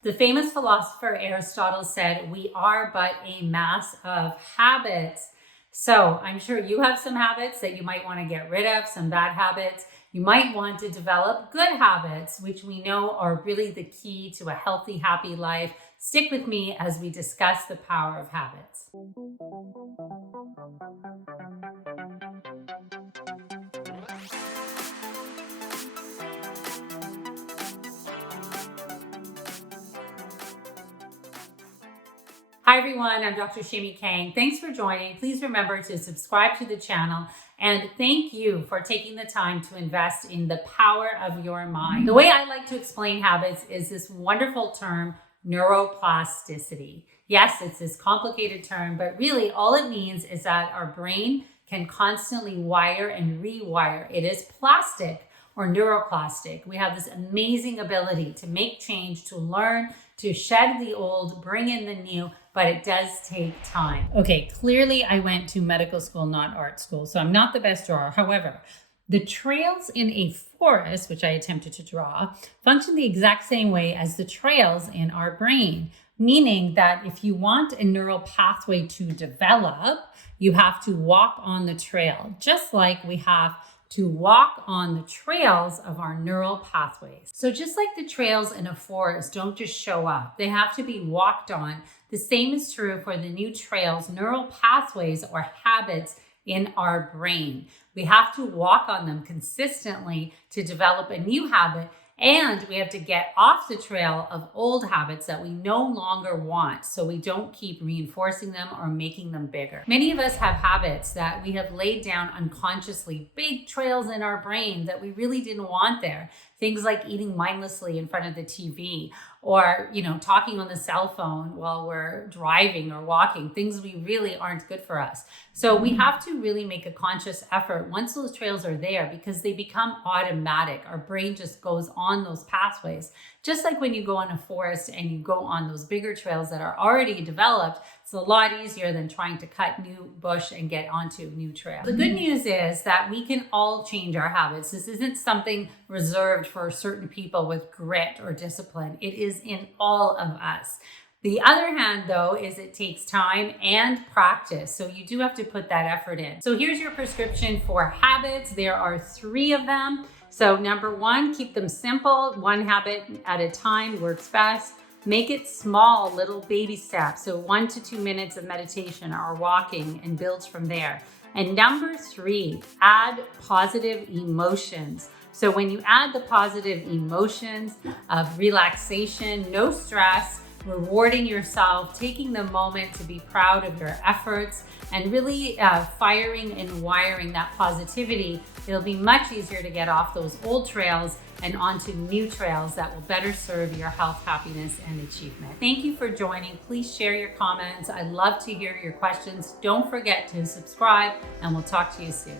The famous philosopher Aristotle said, "We are but a mass of habits." So I'm sure you have some habits that you might want to get rid of, some bad habits. You might want to develop good habits, which we know are really the key to a healthy, happy life. Stick with me as we discuss the power of habits. Hi everyone, I'm Dr. Shimi Kang. Thanks for joining. Please remember to subscribe to the channel, and thank you for taking the time to invest in the power of your mind. The way I like to explain habits is this wonderful term, neuroplasticity. Yes, it's this complicated term, but really all it means is that our brain can constantly wire and rewire. It is plastic or neuroplastic. We have this amazing ability to make change, to learn, to shed the old, bring in the new, but it does take time. Okay, clearly I went to medical school, not art school, so I'm not the best drawer. However, the trails in a forest, which I attempted to draw, function the exact same way as the trails in our brain, meaning that if you want a neural pathway to develop, you have to walk on the trail, just like we have to walk on the trails of our neural pathways. So just like the trails in a forest don't just show up, they have to be walked on. The same is true for the new trails, neural pathways or habits in our brain. We have to walk on them consistently to develop a new habit, and we have to get off the trail of old habits that we no longer want so we don't keep reinforcing them or making them bigger. Many of us have habits that we have laid down unconsciously, big trails in our brain that we really didn't want there. Things like eating mindlessly in front of the TV, or talking on the cell phone while we're driving or walking, things we really aren't good for us. So we have to really make a conscious effort once those trails are there, because they become automatic. Our brain just goes on those pathways. Just like when you go in a forest and you go on those bigger trails that are already developed, it's a lot easier than trying to cut new bush and get onto new trail. The good news is that we can all change our habits. This isn't something reserved for certain people with grit or discipline. It is in all of us. The other hand, though, is it takes time and practice. So you do have to put that effort in. So here's your prescription for habits. There are 3 of them. So number 1, keep them simple. 1 habit at a time works best. Make it small, little baby steps. So 1 to 2 minutes of meditation or walking, and builds from there. And number 3, add positive emotions. So when you add the positive emotions of relaxation, no stress, rewarding yourself, taking the moment to be proud of your efforts, and really firing and wiring that positivity, it'll be much easier to get off those old trails and onto new trails that will better serve your health, happiness, and achievement. Thank you for joining. Please share your comments. I'd love to hear your questions. Don't forget to subscribe, and we'll talk to you soon.